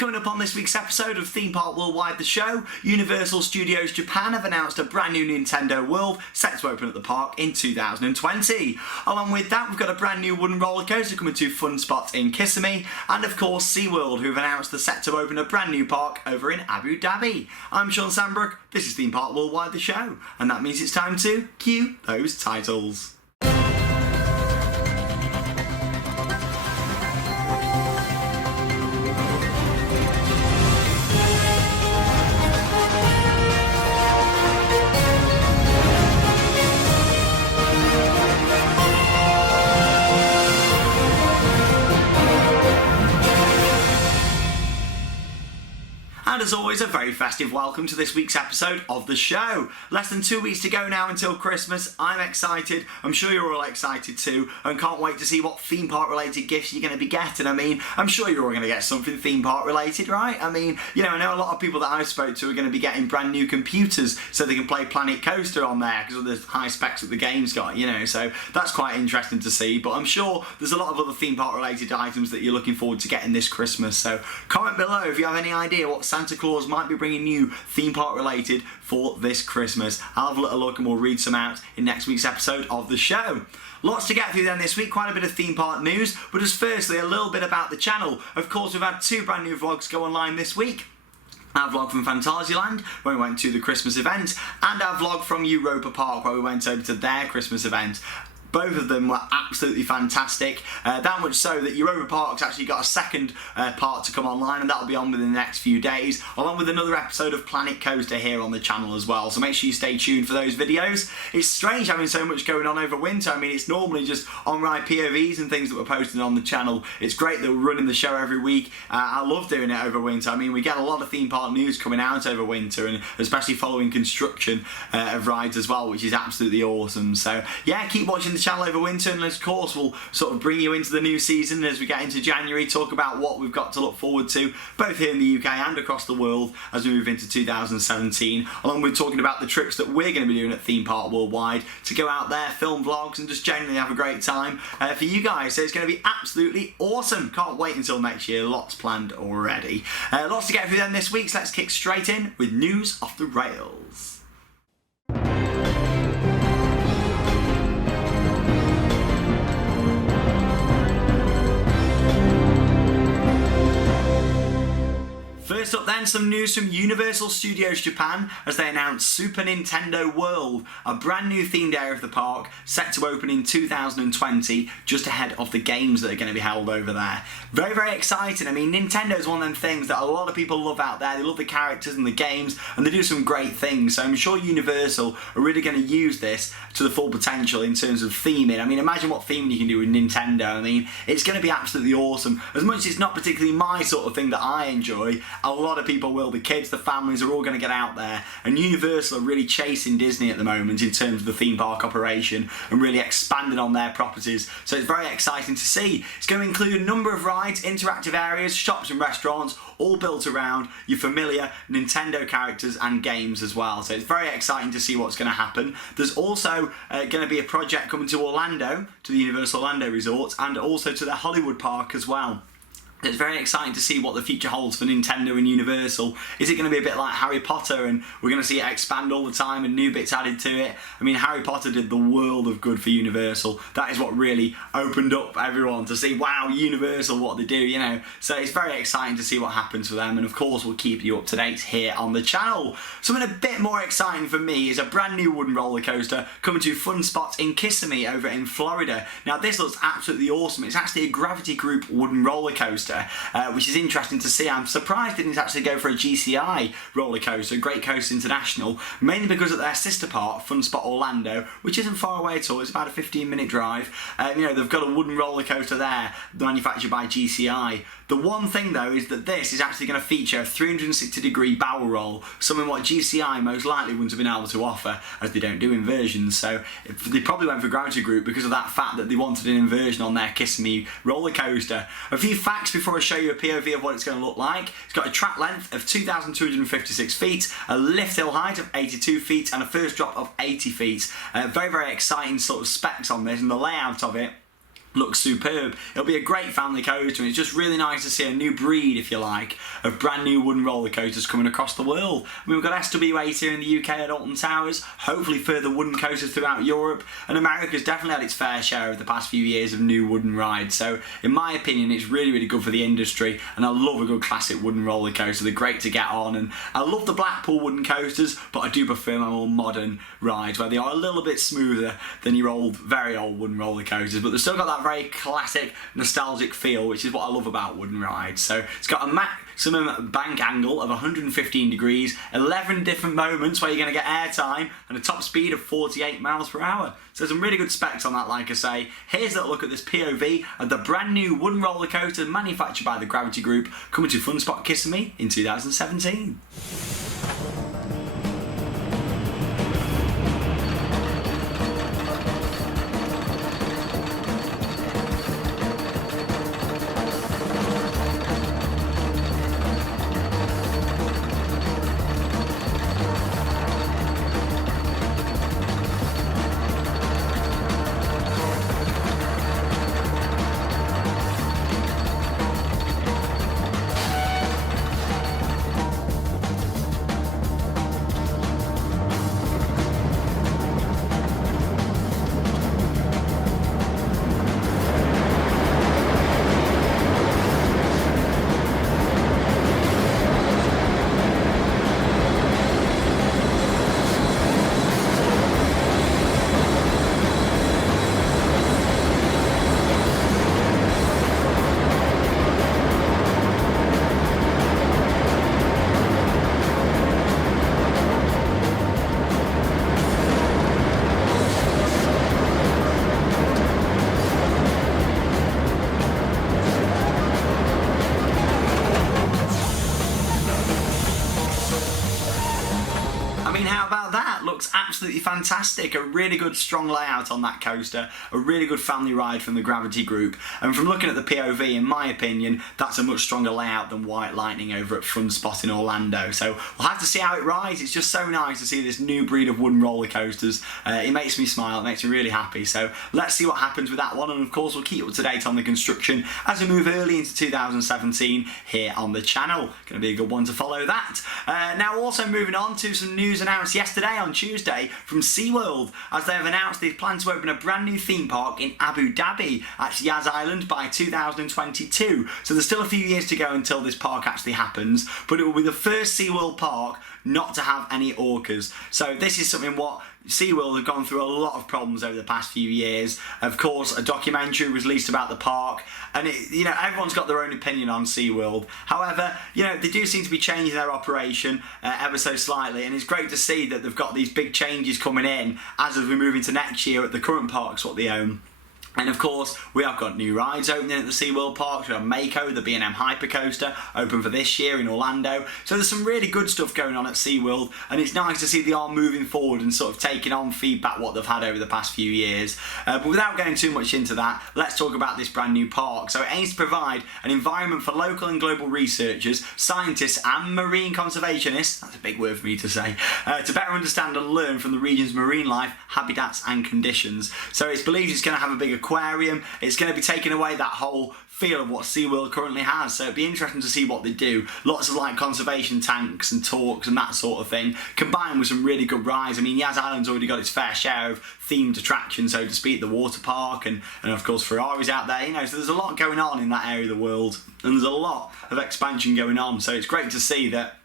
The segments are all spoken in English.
Coming up on this week's episode of Theme Park Worldwide the show, Universal Studios Japan have announced a brand new Nintendo World set to open at the park in 2020. Along with that, we've got a brand new wooden roller coaster coming to Fun Spot in Kissimmee, and of course SeaWorld, who've announced the set to open a brand new park over in Abu Dhabi. I'm Shawn Sanbrooke, this is Theme Park Worldwide the show, and that means it's time to cue those titles. And as always, a very festive welcome to this week's episode of the show. Less than 2 weeks to go now until Christmas. I'm excited. I'm sure you're all excited too, and can't wait to see what theme park related gifts you're going to be getting. I mean, I'm sure you're all going to get something theme park related, right? I mean, I know a lot of people that I've spoke to are going to be getting brand new computers so they can play Planet Coaster on there because of the high specs that the game's got, so that's quite interesting to see. But I'm sure there's a lot of other theme park related items that you're looking forward to getting this Christmas. So comment below if you have any idea what Santa Claus might be bringing you theme park related for this Christmas. I'll have a little look and we'll read some out in next week's episode of the show. Lots to get through then this week, quite a bit of theme park news, but just firstly a little bit about the channel. Of course, we've had 2 brand new vlogs go online this week. Our vlog from Phantasialand, where we went to the Christmas event, and our vlog from Europa Park, where we went over to their Christmas event. Both of them were absolutely fantastic, that much so that Europa Park's actually got a second part to come online, and that'll be on within the next few days, along with another episode of Planet Coaster here on the channel as well, so make sure you stay tuned for those videos. It's strange having so much going on over winter. I mean, it's normally just on-ride POVs and things that we're posting on the channel. It's great that we're running the show every week. I love doing it over winter. I mean, we get a lot of theme park news coming out over winter, and especially following construction of rides as well, which is absolutely awesome. So yeah, keep watching the channel over winter, and of course we'll sort of bring you into the new season as we get into January, talk about what we've got to look forward to both here in the UK and across the world as we move into 2017, along with talking about the trips that we're going to be doing at Theme Park Worldwide to go out there, film vlogs and just generally have a great time for you guys. So it's going to be absolutely awesome. Can't wait until next year. Lots planned already. Lots to get through then this week, so let's kick straight in with news off the rails. First up then, some news from Universal Studios Japan as they announced Super Nintendo World, a brand new themed area of the park set to open in 2020, just ahead of the games that are going to be held over there. Very, very exciting. I mean, Nintendo's one of them things that a lot of people love out there. They love the characters and the games, and they do some great things. So I'm sure Universal are really going to use this to the full potential in terms of theming. I mean, imagine what theming you can do with Nintendo. I mean, it's going to be absolutely awesome. As much as it's not particularly my sort of thing that I enjoy, a lot of people will. The kids, the families are all going to get out there, and Universal are really chasing Disney at the moment in terms of the theme park operation and really expanding on their properties, so it's very exciting to see. It's going to include a number of rides, interactive areas, shops and restaurants, all built around your familiar Nintendo characters and games as well, so it's very exciting to see what's going to happen. There's also going to be a project coming to Orlando, to the Universal Orlando Resort, and also to the Hollywood Park as well. It's very exciting to see what the future holds for Nintendo and Universal. Is it going to be a bit like Harry Potter and we're going to see it expand all the time and new bits added to it? I mean, Harry Potter did the world of good for Universal. That is what really opened up everyone to see, wow, Universal, what they do, So it's very exciting to see what happens for them, and of course we'll keep you up to date here on the channel. Something a bit more exciting for me is a brand new wooden roller coaster coming to Fun Spot in Kissimmee over in Florida. Now this looks absolutely awesome. It's actually a Gravity Group wooden roller coaster, which is interesting to see. I'm surprised it didn't actually go for a GCI roller coaster, Great Coast International, mainly because of their sister park, Fun Spot Orlando, which isn't far away at all. It's about a 15-minute drive. They've got a wooden roller coaster there, manufactured by GCI. The one thing though is that this is actually going to feature a 360-degree barrel roll, something what GCI most likely wouldn't have been able to offer, as they don't do inversions. So they probably went for Gravity Group because of that fact that they wanted an inversion on their Kissimmee roller coaster. A few facts before I show you a POV of what it's going to look like. It's got a track length of 2,256 feet, a lift hill height of 82 feet, and a first drop of 80 feet. Very, very exciting sort of specs on this, and the layout of it looks superb. It'll be a great family coaster, and it's just really nice to see a new breed, if you like, of brand new wooden roller coasters coming across the world. I mean, we've got SW8 here in the UK at Alton Towers, hopefully further wooden coasters throughout Europe, and America's definitely had its fair share over the past few years of new wooden rides. So in my opinion, it's really, really good for the industry, and I love a good classic wooden roller coaster. They're great to get on, and I love the Blackpool wooden coasters, but I do prefer my more modern rides where they are a little bit smoother than your old, very old wooden roller coasters, but they've still got that very classic, nostalgic feel, which is what I love about wooden rides. So it's got a maximum bank angle of 115 degrees, 11 different moments where you're going to get airtime, and a top speed of 48 miles per hour. So some really good specs on that, like I say. Here's a look at this POV of the brand new wooden roller coaster manufactured by the Gravity Group, coming to Fun Spot Kissimmee in 2017. How about that? Looks absolutely fantastic. A really good strong layout on that coaster, a really good family ride from the Gravity Group, and from looking at the POV, in my opinion, that's a much stronger layout than White Lightning over at Fun Spot in Orlando. So we'll have to see how it rides. It's just so nice to see this new breed of wooden roller coasters. It makes me smile, it makes me really happy. So let's see what happens with that one, and of course we'll keep you up to date on the construction as we move early into 2017 here on the channel. Going to be a good one to follow that. Now also moving on to some news announced yesterday on Tuesday from SeaWorld, as they have announced they plan to open a brand new theme park in Abu Dhabi at Yas Island by 2022. So there's still a few years to go until this park actually happens, but it will be the first SeaWorld park not to have any orcas. So this is something what SeaWorld have gone through a lot of problems over the past few years. Of course, a documentary was released about the park, and everyone's got their own opinion on SeaWorld. However, they do seem to be changing their operation ever so slightly, and it's great to see that they've got these big changes coming in as we move into next year at the current parks what they own. And of course, we have got new rides opening at the SeaWorld parks. We have Mako, the B&M Hypercoaster, open for this year in Orlando. So there's some really good stuff going on at SeaWorld, and it's nice to see they are moving forward and sort of taking on feedback what they've had over the past few years. But without going too much into that, let's talk about this brand new park. So it aims to provide an environment for local and global researchers, scientists and marine conservationists, that's a big word for me to say, to better understand and learn from the region's marine life, habitats and conditions. So it's believed it's going to have a big aquarium. It's going to be taking away that whole feel of what SeaWorld currently has, so it'd be interesting to see what they do. Lots of like conservation tanks and talks and that sort of thing, combined with some really good rides. I mean, Yas Island's already got its fair share of themed attractions, so to speak, the water park, and of course Ferrari's out there, so there's a lot going on in that area of the world, and there's a lot of expansion going on, so it's great to see that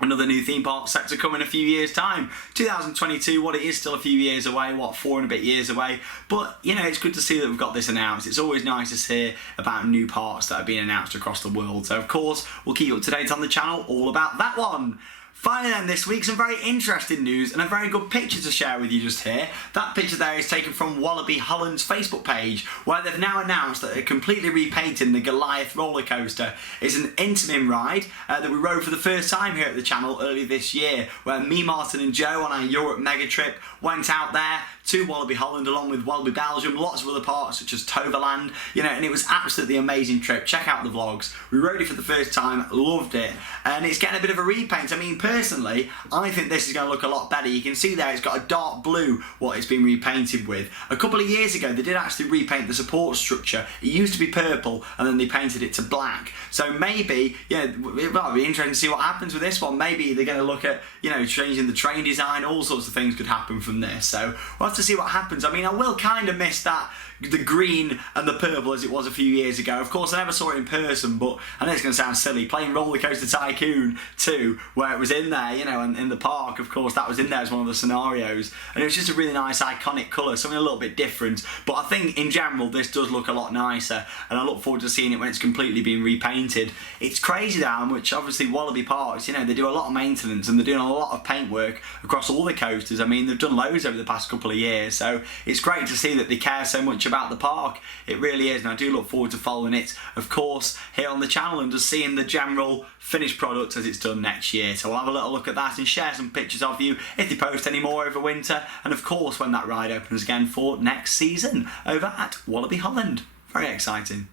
another new theme park set to come in a few years' time. 2022, it is still a few years away, 4 and a bit years away. But, it's good to see that we've got this announced. It's always nice to hear about new parks that are being announced across the world. So, of course, we'll keep you up to date on the channel all about that one. Finally then, this week, some very interesting news and a very good picture to share with you just here. That picture there is taken from Wallaby Holland's Facebook page, where they've now announced that they're completely repainting the Goliath roller coaster. It's an interim ride that we rode for the first time here at the channel earlier this year, where me, Martin and Joe on our Europe mega trip went out there to Wallaby Holland along with Wallaby Belgium, lots of other parks such as Toverland, you know, and it was absolutely amazing trip. Check out the vlogs. We rode it for the first time, loved it, and it's getting a bit of a repaint. I mean, personally, I think this is going to look a lot better. You can see there it's got a dark blue what it's been repainted with. A couple of years ago they did actually repaint the support structure. It used to be purple and then they painted it to black. So maybe, yeah, it'll be interesting to see what happens with this one. Maybe they're going to look at, you know, changing the train design. All sorts of things could happen from this. So we'll have to see what happens. I mean, I will kind of miss that, the green and the purple as it was a few years ago. Of course, I never saw it in person, but I know it's going to sound silly, playing Roller Coaster Tycoon 2, where it was in there, you know, and in the park, of course, that was in there as one of the scenarios, and it was just a really nice iconic colour, something a little bit different. But I think in general this does look a lot nicer, and I look forward to seeing it when it's completely been repainted. It's crazy how much, obviously, Wallaby Parks, you know, they do a lot of maintenance and they're doing a lot of paint work across all the coasters. I mean, they've done loads over the past couple of years, so it's great to see that they care so much about the park. It really is, and I do look forward to following it, of course, here on the channel, and just seeing the general finished product as it's done next year. So I'll have a little look at that and share some pictures of you if they post any more over winter, and of course when that ride opens again for next season over at Wallaby Holland. Very exciting.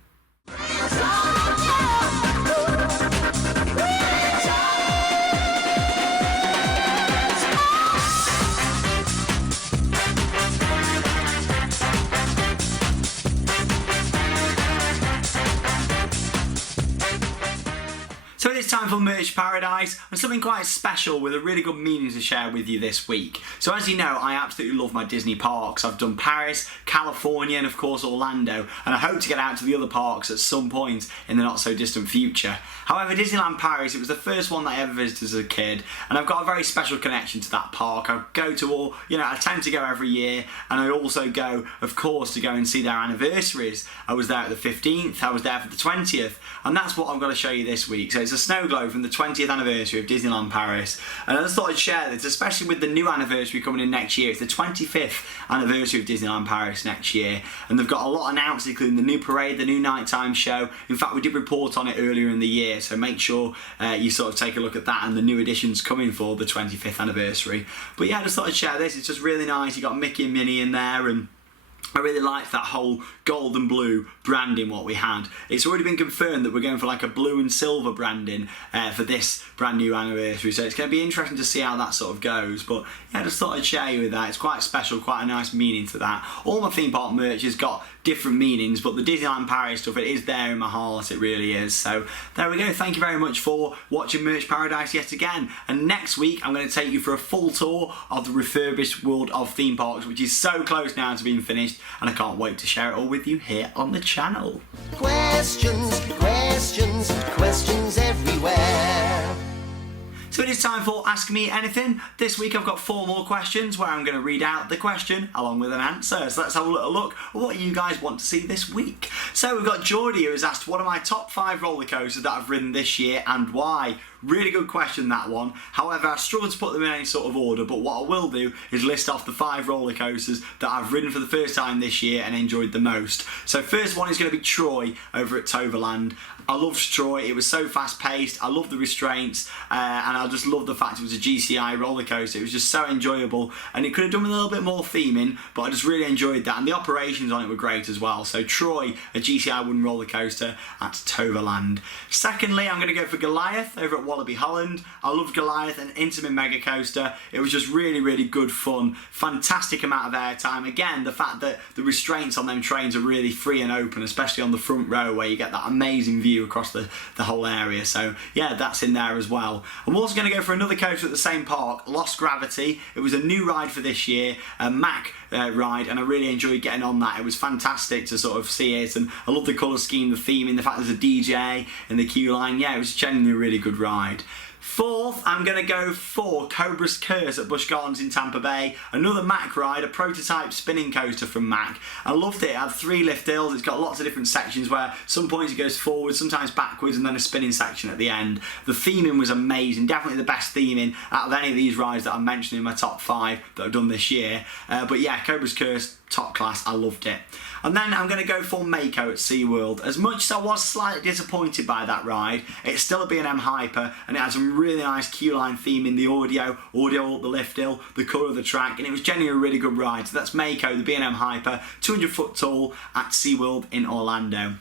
So it is time for Merch Paradise, and something quite special with a really good meaning to share with you this week. So as you know, I absolutely love my Disney parks. I've done Paris, California, and of course Orlando, and I hope to get out to the other parks at some point in the not so distant future. However, Disneyland Paris, it was the first one that I ever visited as a kid, and I've got a very special connection to that park. I go to all, you know, I tend to go every year, and I also go, of course, to go and see their anniversaries. I was there at the 15th, I was there for the 20th, and that's what I'm going to show you this week. So it's a snow globe from the 20th anniversary of Disneyland Paris, and I just thought I'd share this, especially with the new anniversary coming in next year. It's the 25th anniversary of Disneyland Paris next year, and they've got a lot announced, including the new parade, the new nighttime show. In fact, we did report on it earlier in the year, so make sure you sort of take a look at that and the new additions coming for the 25th anniversary. But yeah, I just thought I'd share this. It's just really nice. You got Mickey and Minnie in there, and I really liked that whole gold and blue branding what we had. It's already been confirmed that we're going for like a blue and silver branding for this brand new anniversary, so it's going to be interesting to see how that sort of goes. But yeah, I just thought I'd share you with that. It's quite special, quite a nice meaning to that. All my theme park merch has got different meanings, but the Disneyland Paris stuff, it is there in my heart, it really is. So there we go. Thank you very much for watching Merch Paradise yet again, and next week I'm going to take you for a full tour of the refurbished world of theme parks, which is so close now to being finished, and I can't wait to share it all with you here on the channel. Questions, questions, questions everywhere. So it is time for Ask Me Anything. This week I've got 4 more questions where I'm going to read out the question along with an answer. So let's have a little look at what you guys want to see this week. So we've got Geordie, who has asked, what are my top 5 roller coasters that I've ridden this year and why? Really good question, that one. However, I struggle to put them in any sort of order, but what I will do is list off the 5 roller coasters that I've ridden for the first time this year and enjoyed the most. So first one is going to be Troy over at Toverland. I loved Troy. It was so fast paced. I love the restraints, and I just love the fact it was a GCI roller coaster. It was just so enjoyable, and it could have done with a little bit more theming, but I just really enjoyed that, and the operations on it were great as well. So Troy, a GCI wooden roller coaster at Toverland. Secondly, I'm going to go for Goliath over at Wallaby Holland. I loved Goliath, an intimate mega coaster. It was just really, really good fun. Fantastic amount of airtime. Again, the fact that the restraints on them trains are really free and open, especially on the front row where you get that amazing view across the whole area. So yeah, that's in there as well. I'm also going to go for another coaster at the same park, Lost Gravity. It was a new ride for this year, a Mack ride, and I really enjoyed getting on that. It was fantastic to sort of see it, and I love the colour scheme, the theming, the fact there's a DJ in the queue line. Yeah, it was genuinely a really good ride. Fourth, I'm going to go for Cobra's Curse at Busch Gardens in Tampa Bay. Another Mack ride, a prototype spinning coaster from Mack. I loved it. It had 3 lift hills. It's got lots of different sections where some points it goes forward, sometimes backwards, and then a spinning section at the end. The theming was amazing. Definitely the best theming out of any of these rides that I'm mentioning in my top 5 that I've done this year. But yeah, Cobra's Curse, top class. I loved it. And then I'm going to go for Mako at SeaWorld. As much as I was slightly disappointed by that ride, it's still a B&M Hyper, and it had some really nice Q-Line theme in the audio up the lift hill, the colour of the track, and it was genuinely a really good ride. So that's Mako, the B&M Hyper, 200 foot tall at SeaWorld in Orlando.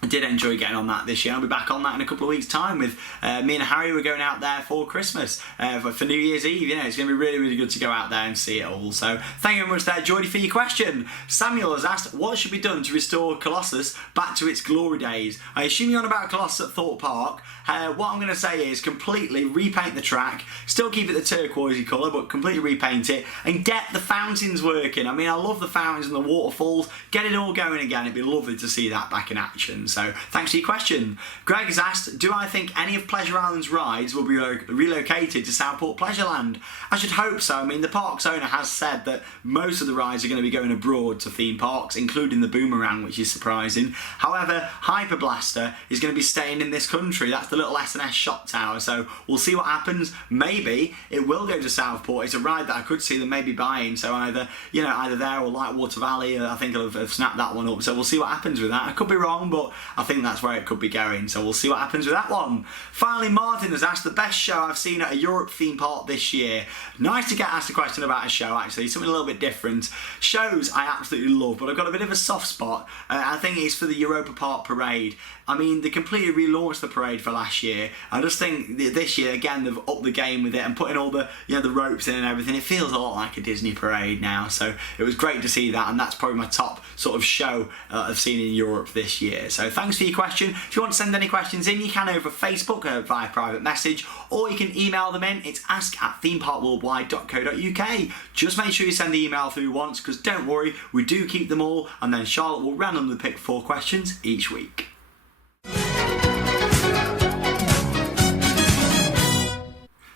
I did enjoy getting on that this year. I'll be back on that in a couple of weeks' time with me and Harry. We're going out there for Christmas, for New Year's Eve. You know, it's going to be really, really good to go out there and see it all. So thank you very much there, Jordy, for your question. Samuel has asked, what should be done to restore Colossus back to its glory days? I assume you're on about Colossus at Thorpe Park. What I'm going to say is completely repaint the track, still keep it the turquoisey colour, but completely repaint it, and get the fountains working. I mean, I love the fountains and the waterfalls. Get it all going again. It'd be lovely to see that back in action. So thanks for your question. Greg has asked, do I think any of Pleasure Island's rides will be relocated to Southport Pleasureland? I should hope so. I mean, the park's owner has said that most of the rides are going to be going abroad to theme parks, including the Boomerang, which is surprising. However, Hyper Blaster is going to be staying in this country. That's the little S&S shot tower, so we'll see what happens. Maybe it will go to Southport. It's a ride that I could see them maybe buying, so either there or Lightwater Valley. I think I'll have snapped that one up, so we'll see what happens with that. I could be wrong, but I think that's where it could be going, so we'll see what happens with that one. Finally, Martin has asked, the best show I've seen at a Europe theme park this year. Nice to get asked a question about a show, actually, something a little bit different. Shows I absolutely love, but I've got a bit of a soft spot. I think it's for the Europa Park Parade. I mean, they completely relaunched the parade for last year. I just think this year, again, they've upped the game with it and putting all the the ropes in and everything. It feels a lot like a Disney parade now, so it was great to see that, and that's probably my top sort of show I've seen in Europe this year. So thanks for your question. If you want to send any questions in, you can over Facebook via private message, or you can email them in. It's ask@themeparkworldwide.co.uk. Just make sure you send the email through once, because don't worry, we do keep them all, and then Charlotte will randomly pick 4 questions each week.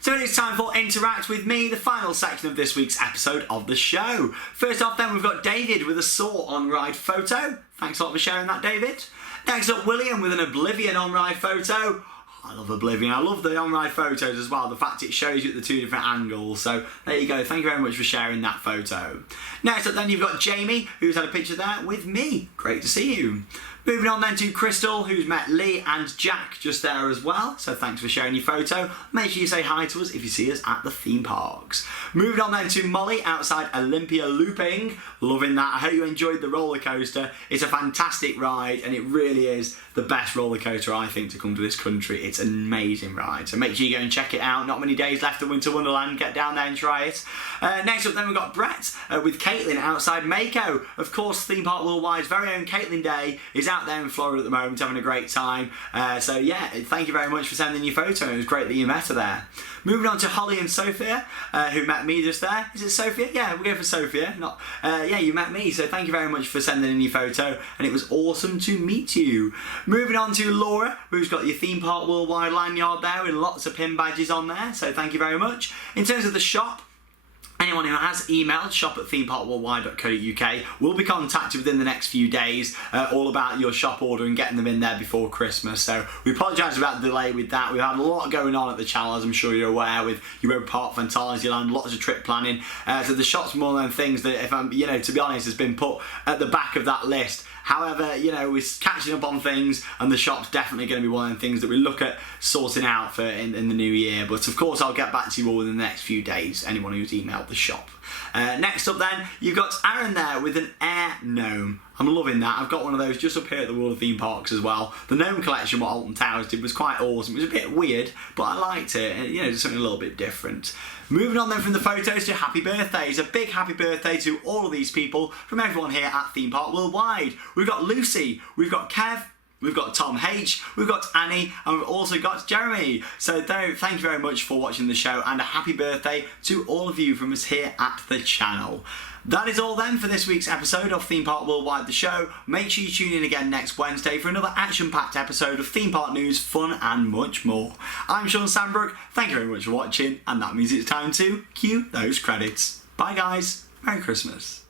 So it's time for Interact with Me, the final section of this week's episode of the show. First off then, we've got David with a Saw on-ride photo. Thanks a lot for sharing that, David. Next up, William with an Oblivion on-ride photo. I love Oblivion. I love the on-ride photos as well. The fact it shows you at the 2 different angles. So there you go. Thank you very much for sharing that photo. Next up then, you've got Jamie, who's had a picture there with me. Great to see you. Moving on then to Crystal, who's met Lee and Jack just there as well. So thanks for sharing your photo. Make sure you say hi to us if you see us at the theme parks. Moving on then to Molly outside Olympia Looping. Loving that. I hope you enjoyed the roller coaster. It's a fantastic ride, and it really is the best roller coaster, I think, to come to this country. It's an amazing ride. So make sure you go and check it out. Not many days left of Winter Wonderland. Get down there and try it. Next up then, we've got Brett with Caitlin outside Mako. Of course, Theme Park Worldwide's very own Caitlin Day is out there in Florida at the moment, having a great time. So yeah, thank you very much for sending your photo. It was great that you met her there. Moving on to Holly and Sophia, who met me just there. Is it Sophia? Yeah, we'll go for Sophia. Yeah, you met me, so thank you very much for sending in your photo, and it was awesome to meet you. Moving on to Laura, who's got your Theme Park Worldwide lanyard there with lots of pin badges on there, so thank you very much. In terms of the shop, anyone who has emailed shop@themeparkworldwide.co.uk will be contacted within the next few days all about your shop order and getting them in there before Christmas. So we apologise about the delay with that. We've had a lot going on at the channel, as I'm sure you're aware, with Europa Park, Fantasyland, lots of trip planning. So the shop's one of them things that, if I'm, to be honest, has been put at the back of that list. However, we're catching up on things, and the shop's definitely going to be one of the things that we look at sorting out for in the new year. But of course, I'll get back to you all within the next few days, anyone who's emailed the shop. Next up then, you've got Aaron there with an air gnome. I'm loving that. I've got one of those just up here at the World of Theme Parks as well. The gnome collection, what Alton Towers did, was quite awesome. It was a bit weird, but I liked it. And, just something a little bit different. Moving on then from the photos to happy birthdays. A big happy birthday to all of these people from everyone here at Theme Park Worldwide. We've got Lucy, we've got Kev, we've got Tom H, we've got Annie, and we've also got Jeremy. So thank you very much for watching the show, and a happy birthday to all of you from us here at the channel. That is all then for this week's episode of Theme Park Worldwide, the show. Make sure you tune in again next Wednesday for another action-packed episode of theme park news, fun and much more. I'm Shawn Sanbrooke, thank you very much for watching, and that means it's time to cue those credits. Bye guys, Merry Christmas.